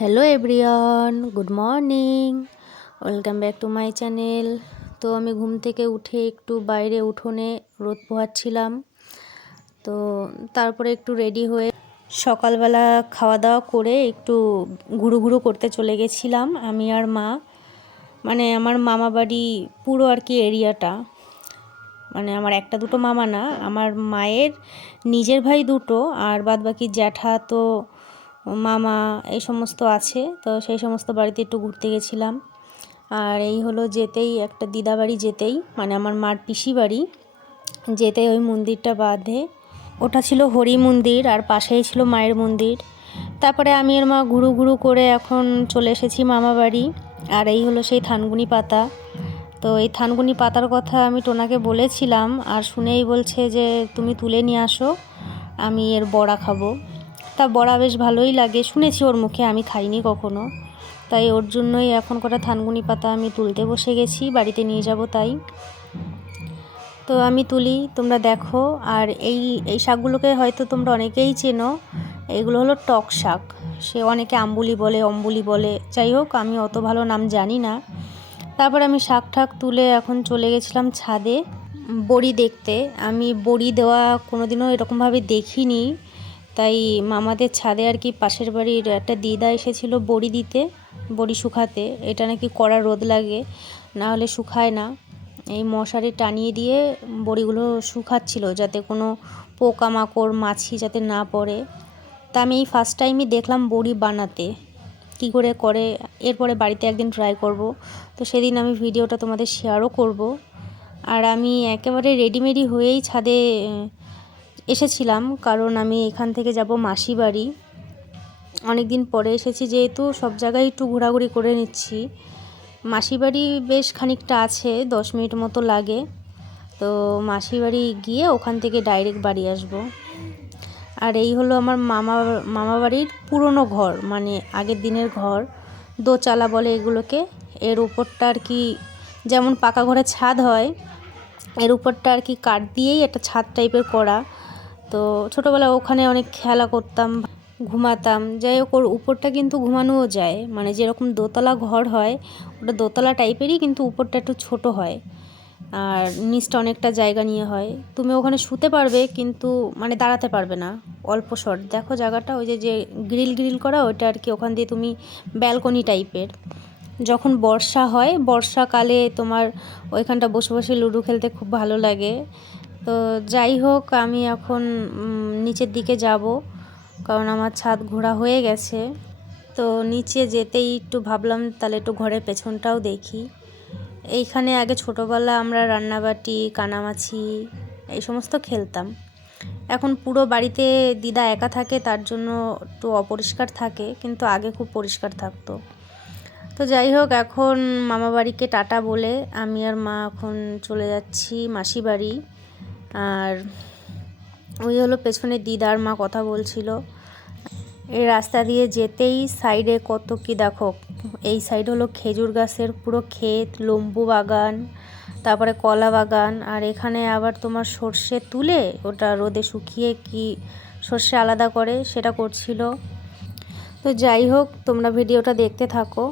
Hello everyone, good morning, welcome back to my channel. তো আমি ঘুম থেকে উঠে একটু বাইরে উঠোনে রোদ পোহাচ্ছিলাম। তো তারপরে একটু রেডি হয়ে সকালবেলা খাওয়া দাওয়া করে একটু ঘুরু ঘুরু করতে চলে গেছিলাম আমি আর মা। মানে আমার মামা বাড়ি পুরো আর কি এরিয়াটা, মানে আমার একটা দুটো মামা না, আমার মায়ের নিজের ভাই দুটো আর বাদ বাকি জ্যাঠা তো মামা এই সমস্ত আছে। তো সেই সমস্ত বাড়িতে একটু ঘুরতে গেছিলাম। আর এই হলো যেতেই একটা দিদা বাড়ি যেতেই, মানে আমার মার পিসি বাড়ি যেতেই ওই মন্দিরটা বাঁধে, ওটা ছিল হরি মন্দির আর পাশেই ছিল মায়ের মন্দির। তারপরে আমি আর মা ঘুরু ঘুরু করে এখন চলে এসেছি মামা বাড়ি। আর এই হলো সেই থানকুনি পাতা। তো এই থানকুনি পাতার কথা আমি টোনাকে বলেছিলাম, আর শুনেই বলছে যে তুমি তুলে নিয়ে আসো, আমি এর বড়া খাবো। তা বড়া বেশ ভালোই লাগে, শুনেছি ওর মুখে, আমি খাইনি কখনো। তাই ওর জন্যই এখন কটা থানকুনি পাতা আমি তুলতে বসে গেছি, বাড়িতে নিয়ে যাব তাই। তো আমি তুলি, তোমরা দেখো। আর এই এই শাকগুলোকে হয়তো তোমরা অনেকেই চেনো, এগুলো হলো টক শাক। সে অনেকে আম্বুলি বলে, অম্বুলি বলে, যাই হোক আমি অত ভালো নাম জানি না। তারপর আমি শাক ঠাক তুলে এখন চলে গেছিলাম ছাদে বড়ি দেখতে। আমি বড়ি দেওয়া কোনোদিনও এরকমভাবে দেখিনি, তাই মামাদের ছাদে আর কি পাশের বাড়ির একটা দিদা এসেছিল বড়ি দিতে, বড়ি শুকাতে। এটা নাকি কড়া রোদ লাগে, না হলে শুকায় না। এই মশারি টানিয়ে দিয়ে বড়িগুলো শুকাচ্ছিল যাতে কোনো পোকামাকড় মাছি যাতে না পড়ে। তা আমি এই ফার্স্ট টাইমই দেখলাম বড়ি বানাতে, কী করে করে। এরপরে বাড়িতে একদিন ট্রাই করব। তো সেদিন আমি ভিডিওটা তোমাদের শেয়ারও করব। আর আমি একেবারে রেডিমেডি হয়েই ছাদে এসেছিলাম, কারণ আমি এখান থেকে যাব মাসি বাড়ি। অনেক দিন পরে এসেছি যেহেতু, সব জায়গায় একটু ঘোরাঘুরি করে নিচ্ছি। মাসি বাড়ি বেশ খানিকটা আছে, 10 মিনিট মতো লাগে। তো মাসি বাড়ি গিয়ে ওখান থেকে ডাইরেক্ট বাড়ি আসব। আর এই হলো আমার মামা বাড়ির পুরনো ঘর, মানে আগের দিনের ঘর, দোচালা বলে এগুলোকে। এর উপরটা আর কি যেমন পাকা ঘরের ছাদ হয়, এর উপরটা আর কি কাঠ দিয়েই একটা ছাদ টাইপের করা। তো ছোটোবেলায় ওখানে অনেক খেলা করতাম, ঘুমাতাম। যাই হোক, ওর উপরটা কিন্তু ঘুমানোও যায়, মানে যেরকম দোতলা ঘর হয় ওটা দোতলা টাইপেরই, কিন্তু উপরটা একটু ছোট হয় আর নিচটা অনেকটা জায়গা নিয়ে হয়। তুমি ওখানে শুতে পারবে কিন্তু মানে দাঁড়াতে পারবে না, অল্প শর্ট। দেখো জায়গাটা, ওই যে যে গ্রিল গ্রিল করা ওইটা আর কি, ওখান দিয়ে তুমি ব্যালকনি টাইপের। যখন বর্ষা হয়, বর্ষাকালে তোমার ওইখানটা বসে বসে লুডো খেলতে খুব ভালো লাগে। তো যাই হোক, আমি এখন নিচের দিকে যাব, কারণ আমার ছাদ ঘোরা হয়ে গেছে। তো নিচে যেতেই একটু ভাবলাম তাহলে একটু ঘরের পেছনটাও দেখি। এইখানে আগে ছোটোবেলা আমরা রান্নাবাটি, কানামাছি এই সমস্ত খেলতাম। এখন পুরো বাড়িতে দিদা একা থাকে, তার জন্য একটু অপরিষ্কার থাকে, কিন্তু আগে খুব পরিষ্কার থাকতো। তো যাই হোক, এখন মামা বাড়িকে টাটা বলে আমি আর মা এখন চলে যাচ্ছি মাসি বাড়ি। আর ওই হলো পেছনে দিদার মা কথা বলছিল। এই রাস্তা দিয়ে যেতেই সাইডে কত কি দেখো, এই সাইড হলো খেজুর গাছের পুরো ক্ষেত, লম্বু বাগান, তারপরে কলা বাগান। আর এখানে আবার তোমার সর্ষে তুলে ওটা রোদে শুকিয়ে কি সর্ষে আলাদা করে সেটা করছিল। তো যাই হোক, তোমরা ভিডিওটা দেখতে থাকো।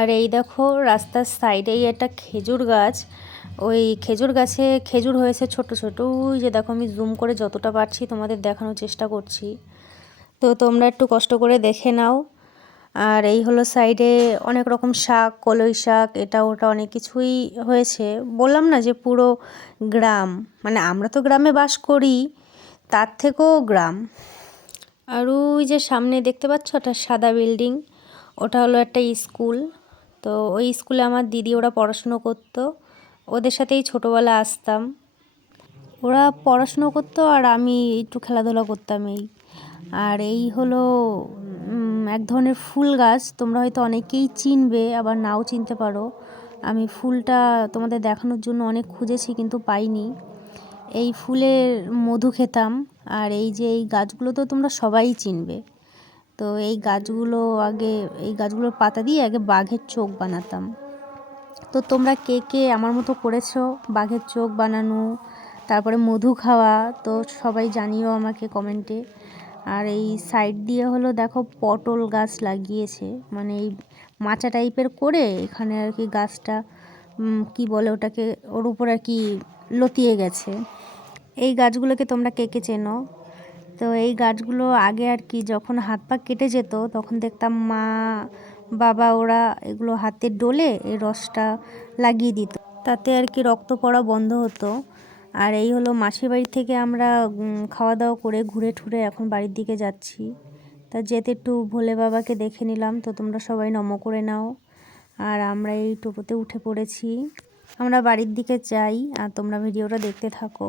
আর এই দেখো রাস্তার সাইডেই একটা খেজুর গাছ, ওই খেজুর গাছে খেজুর হয়েছে ছোট ছোট। ওই যে দেখো, আমি জুম করে যতটা পারছি তোমাদের দেখানোর চেষ্টা করছি, তো তোমরা একটু কষ্ট করে দেখে নাও। আর এই হলো সাইডে অনেক রকম শাক, কলই শাক, এটা ওটা অনেক কিছুই হয়েছে। বললাম না যে পুরো গ্রাম, মানে আমরা তো গ্রামে বাস করি, তার থেকেও গ্রাম। আর ওই যে সামনে দেখতে পাচ্ছ একটা সাদা বিল্ডিং, ওটা হলো একটা স্কুল। তো ওই স্কুলে আমার দিদি ওরা পড়াশুনো করতো, ওদের সাথেই ছোটোবেলা আসতাম। ওরা পড়াশুনো করতো আর আমি একটু খেলাধুলা করতাম এই। আর এই হলো এক ধরনের ফুল গাছ, তোমরা হয়তো অনেকেই চিনবে আবার নাও চিনতে পারো। আমি ফুলটা তোমাদের দেখানোর জন্য অনেক খুঁজেছি কিন্তু পাইনি। এই ফুলের মধু খেতাম আর এই যে এই গাছগুলো তো তোমরা সবাই চিনবে। তো এই গাছগুলোর পাতা দিয়ে আগে বাঘের চোখ বানাতাম। তো তোমরা কে কে আমার মতো করেছো বাঘের চোখ বানানো, তারপরে মধু খাওয়া, তো সবাই জানিও আমাকে কমেন্টে। আর এই সাইড দিয়ে হলো দেখো পটল গাছ লাগিয়েছে, মানে এই মাচা টাইপের করে এখানে আর কি গাছটা কি বলে ওটাকে, ওর উপর আর কি লতিয়ে গেছে। এই গাছগুলোকে তোমরা কে কে চেনো? তো এই গাছগুলো আগে আর কি যখন হাত পা কেটে যেত তখন দেখতাম মা বাবা ওরা এগুলো হাতে ডলে এই রসটা লাগিয়ে দিত, তাতে আর কি রক্ত পড়া বন্ধ হতো। আর এই হলো মাসির বাড়ি থেকে আমরা খাওয়া দাওয়া করে ঘুরে ঠুরে এখন বাড়ির দিকে যাচ্ছি। তা যেতে একটু ভোলে বাবাকে দেখে নিলাম। তো তোমরা সবাই নমো করে নাও। আর আমরা এই টোটোতে উঠে পড়েছি, আমরা বাড়ির দিকে যাই আর তোমরা ভিডিওটা দেখতে থাকো।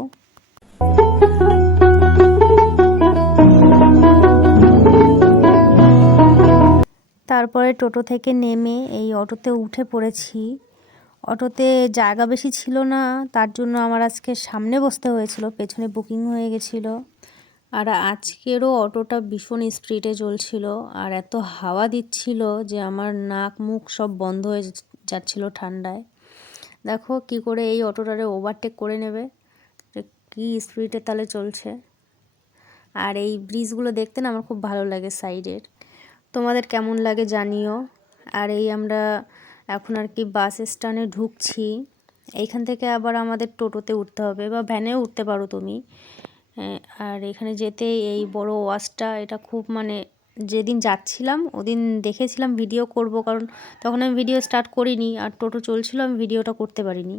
তারপরে টোটো থেকে নেমে এই অটোতে উঠে পড়েছি। অটোতে জায়গা বেশি ছিল না, তার জন্য আমার আজকে সামনে বসতে হয়েছিল, পেছনে বুকিং হয়ে গেছিলো। আর আজকেরও অটোটা ভীষণ স্পিডে চলছিল আর এত হাওয়া দিচ্ছিল যে আমার নাক মুখ সব বন্ধ হয়ে যাচ্ছিল ঠান্ডায়। দেখো কি করে এই অটোটারে ওভারটেক করে নেবে, কি স্পিডে তাহলে চলছে। আর এই ব্রিজগুলো দেখতে না আমার খুব ভালো লাগে সাইডের, তোমাদের কেমন লাগে জানিও। আর এই আমরা এখন আর কি বাস স্ট্যান্ডে ঢুকছি। এইখান থেকে আবার আমাদের টোটোতে উঠতে হবে বা ভ্যানেও উঠতে পারো তুমি। আর এখানে যেতে এই বড় ওয়াশটা এটা খুব মানে যেদিন যাচ্ছিলাম ওদিন দেখেছিলাম ভিডিও করব, কারণ তখন আমি ভিডিও স্টার্ট করিনি আর টোটো চলছিল, আমি ভিডিওটা করতে পারিনি,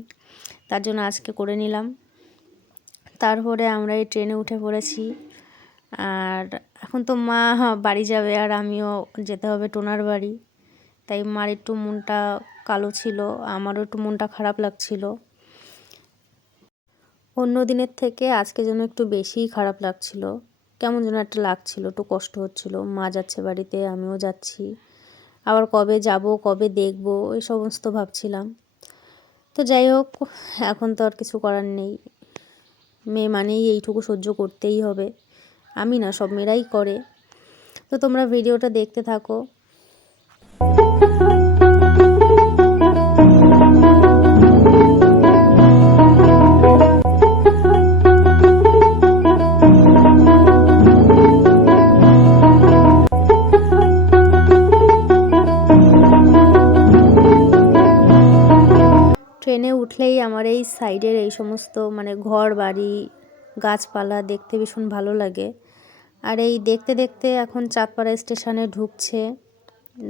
তার জন্য আজকে করে নিলাম। তারপরে আমরা এই ট্রেনে উঠে পড়েছি। আর এখন তো মা বাড়ি যাবে আর আমিও যেতে হবে টোনার বাড়ি, তাই মার একটু মনটা কালো ছিল, আমারও একটু মনটা খারাপ লাগছিল। অন্য দিনের থেকে আজকে যেন একটু বেশিই খারাপ লাগছিল, কেমন যেন একটা লাগছিল, একটু কষ্ট হচ্ছিল। মা যাচ্ছে বাড়িতে, আমিও যাচ্ছি, আবার কবে যাব কবে দেখব এই সমস্ত ভাবছিলাম। তো যাই হোক, এখন তো আর কিছু করার নেই, মেয়ে মানেই এইটুকু সহ্য করতেই হবে, আমি না সব মেয়েরাই করে। তো তোমরা ভিডিওটা দেখতে থাকো। ট্রেনে উঠলেই আমার এই সাইডের এই সমস্ত মানে ঘর বাড়ি গাছপালা দেখতে ভীষণ ভালো লাগে। আর এই দেখতে দেখতে এখন চাঁদপাড়া স্টেশনে ঢুকছে,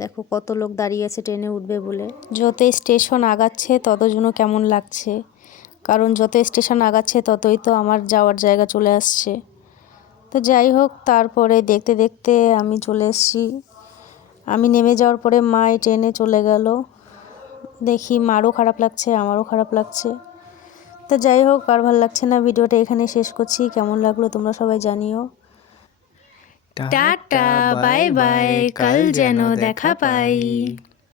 দেখো কত লোক দাঁড়িয়ে আছে ট্রেনে উঠবে বলে। যত স্টেশন আগাচ্ছে তত যেন কেমন লাগছে, কারণ যত স্টেশন আগাচ্ছে ততই তো আমার যাওয়ার জায়গা চলে আসছে। তো যাই হোক, তারপরে দেখতে দেখতে আমি চলে এসেছি। আমি নেমে যাওয়ার পরে মা এই ট্রেনে চলে গেল, দেখি মারও খারাপ লাগছে আমারও খারাপ লাগছে। তো যাই হোক, আর ভালো লাগছে না, ভিডিওটা এখানে শেষ করছি। কেমন লাগলো তোমরা সবাই জানিও। টাটা বাই বাই, কাল যেন দেখা পাই।